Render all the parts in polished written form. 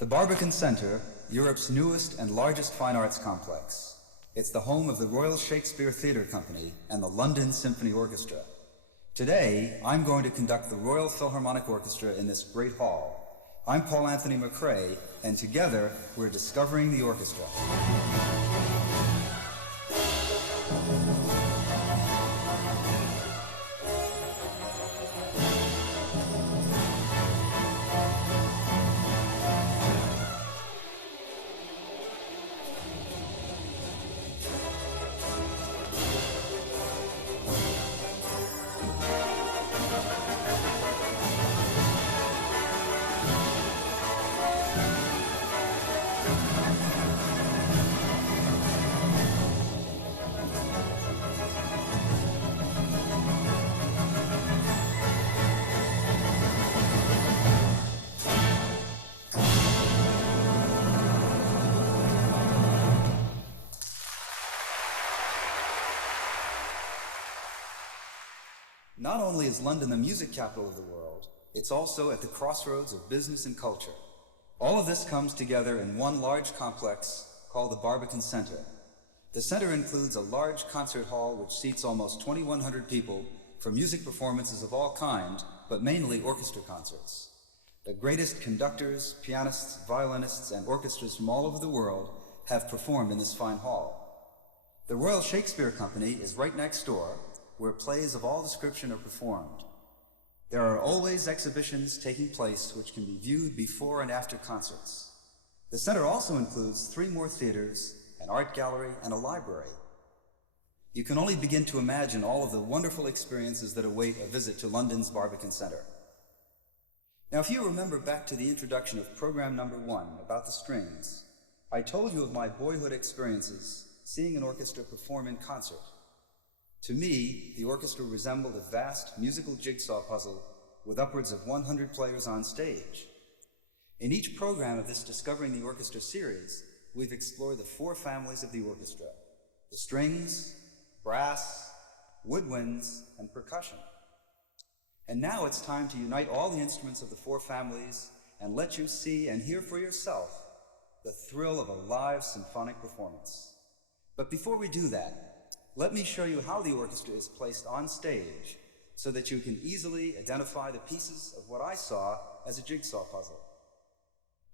The Barbican Center, Europe's newest and largest fine arts complex. It's the home of the Royal Shakespeare Theatre Company and the London Symphony Orchestra. Today, I'm going to conduct the Royal Philharmonic Orchestra in this great hall. I'm Paul Anthony McRae, and together, we're discovering the orchestra. Not only is London the music capital of the world, it's also at the crossroads of business and culture. All of this comes together in one large complex called the Barbican Center. The center includes a large concert hall which seats almost 2,100 people for music performances of all kinds, but mainly orchestra concerts. The greatest conductors, pianists, violinists, and orchestras from all over the world have performed in this fine hall. The Royal Shakespeare Company is right next door, where plays of all description are performed. There are always exhibitions taking place which can be viewed before and after concerts. The center also includes 3 more theaters, an art gallery, and a library. You can only begin to imagine all of the wonderful experiences that await a visit to London's Barbican Center. Now, if you remember back to the introduction of program number 1 about the strings, I told you of my boyhood experiences seeing an orchestra perform in concert. To me, the orchestra resembled a vast musical jigsaw puzzle with upwards of 100 players on stage. In each program of this Discovering the Orchestra series, we've explored the 4 families of the orchestra: the strings, brass, woodwinds, and percussion. And now it's time to unite all the instruments of the 4 families and let you see and hear for yourself the thrill of a live symphonic performance. But before we do that, let me show you how the orchestra is placed on stage so that you can easily identify the pieces of what I saw as a jigsaw puzzle.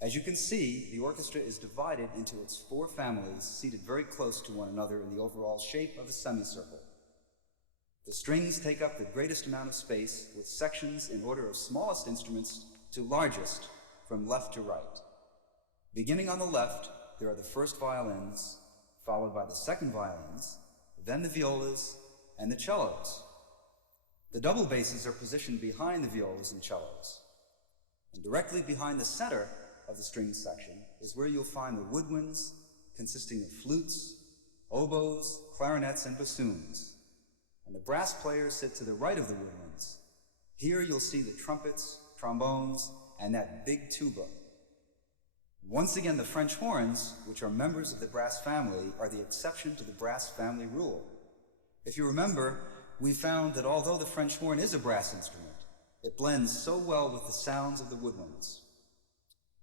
As you can see, the orchestra is divided into its 4 families, seated very close to one another in the overall shape of a semicircle. The strings take up the greatest amount of space, with sections in order of smallest instruments to largest, from left to right. Beginning on the left, there are the first violins, followed by the second violins, then the violas, and the cellos. The double basses are positioned behind the violas and cellos. And directly behind the center of the strings section is where you'll find the woodwinds, consisting of flutes, oboes, clarinets, and bassoons. And the brass players sit to the right of the woodwinds. Here you'll see the trumpets, trombones, and that big tuba. Once again, the French horns, which are members of the brass family, are the exception to the brass family rule. If you remember, we found that although the French horn is a brass instrument, it blends so well with the sounds of the woodwinds.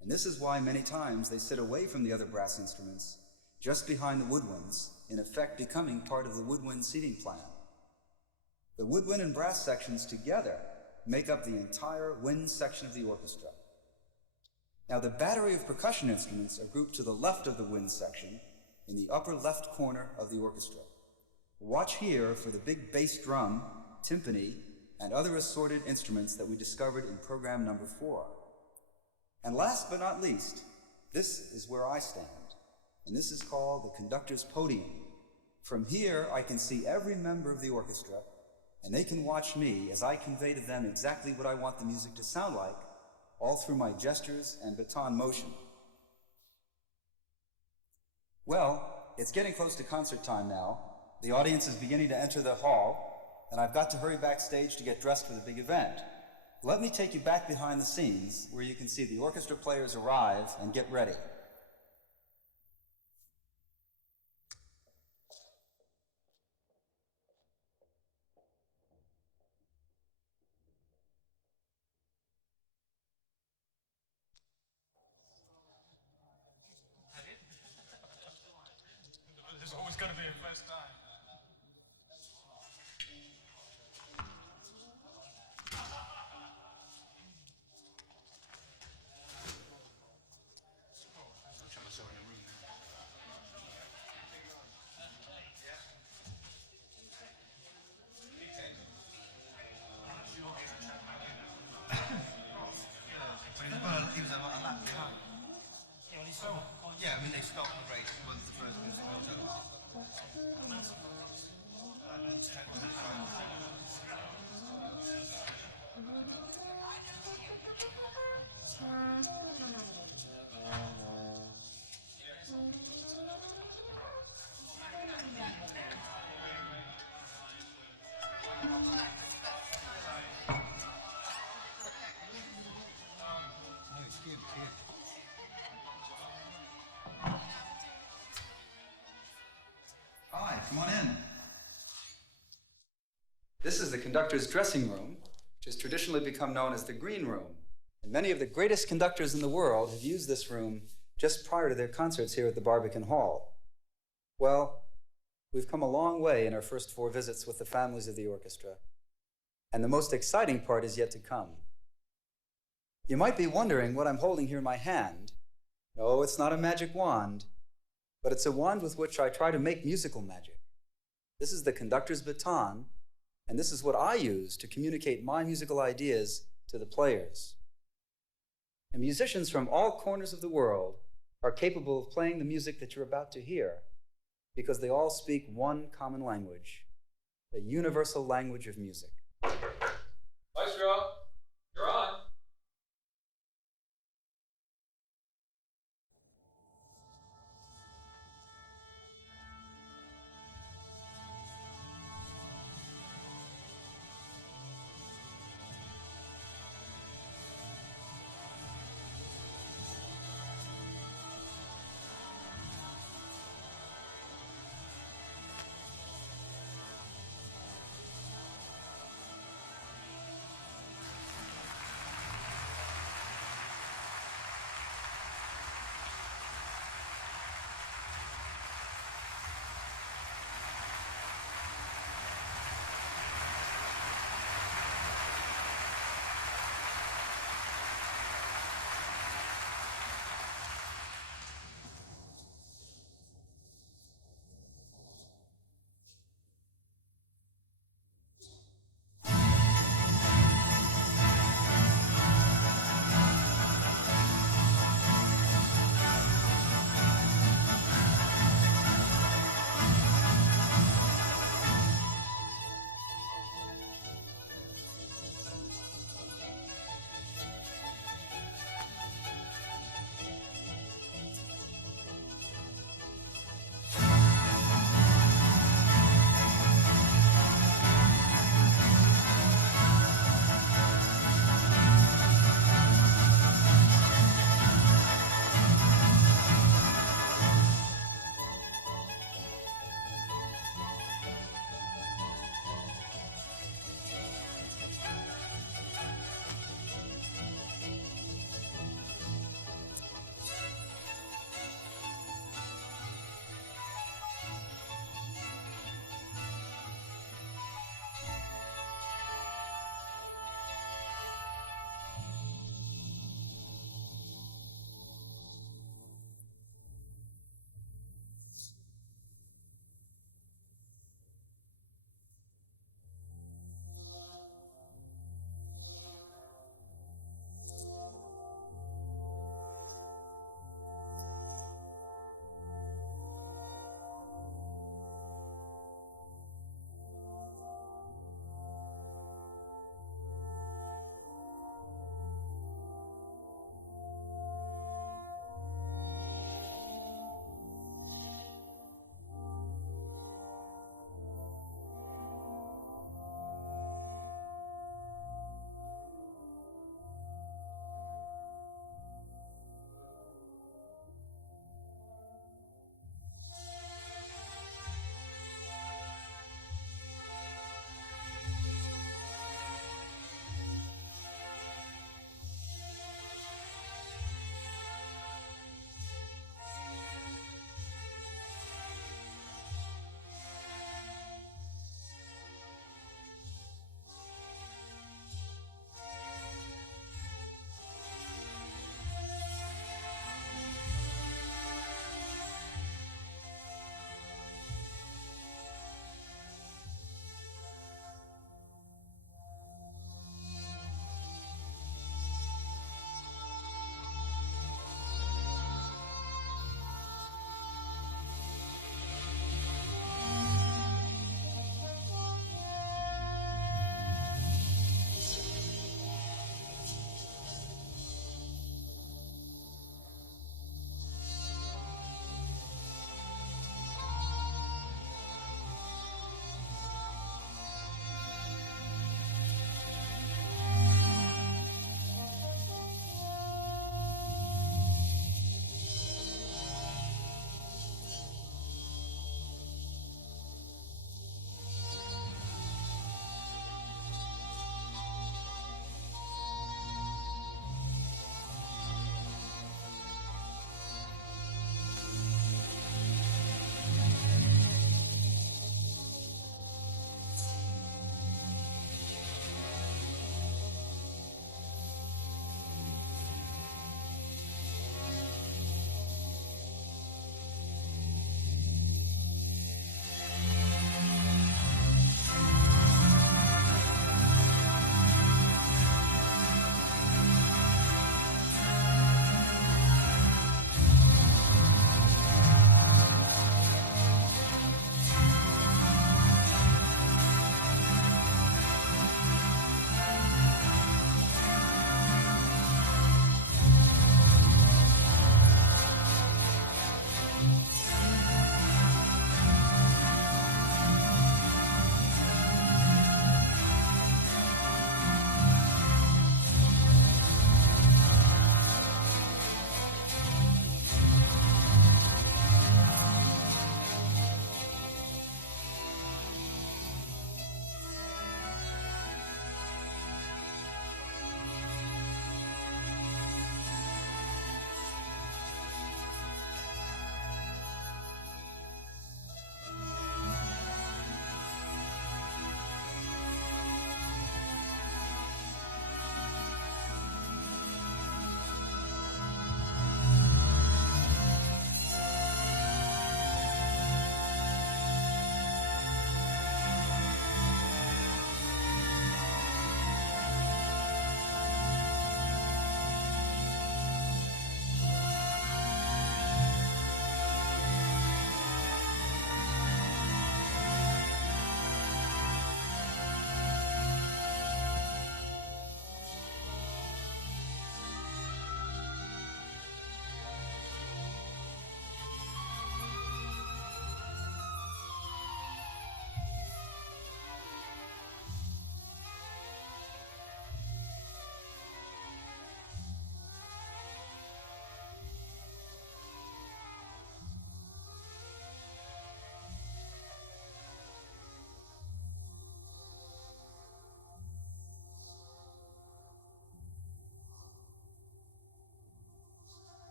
And this is why many times they sit away from the other brass instruments, just behind the woodwinds, in effect becoming part of the woodwind seating plan. The woodwind and brass sections together make up the entire wind section of the orchestra. Now, the battery of percussion instruments are grouped to the left of the wind section in the upper left corner of the orchestra. Watch here for the big bass drum, timpani, and other assorted instruments that we discovered in program number 4. And last but not least, this is where I stand, and this is called the conductor's podium. From here, I can see every member of the orchestra, and they can watch me as I convey to them exactly what I want the music to sound like, all through my gestures and baton motion. Well, it's getting close to concert time now. The audience is beginning to enter the hall, and I've got to hurry backstage to get dressed for the big event. Let me take you back behind the scenes where you can see the orchestra players arrive and get ready. Hi, come on in. This is the conductor's dressing room, which has traditionally become known as the green room. And many of the greatest conductors in the world have used this room just prior to their concerts here at the Barbican Hall. Well, we've come a long way in our first 4 visits with the families of the orchestra. And the most exciting part is yet to come. You might be wondering what I'm holding here in my hand. No, it's not a magic wand, but it's a wand with which I try to make musical magic. This is the conductor's baton, and this is what I use to communicate my musical ideas to the players. And musicians from all corners of the world are capable of playing the music that you're about to hear because they all speak one common language, the universal language of music.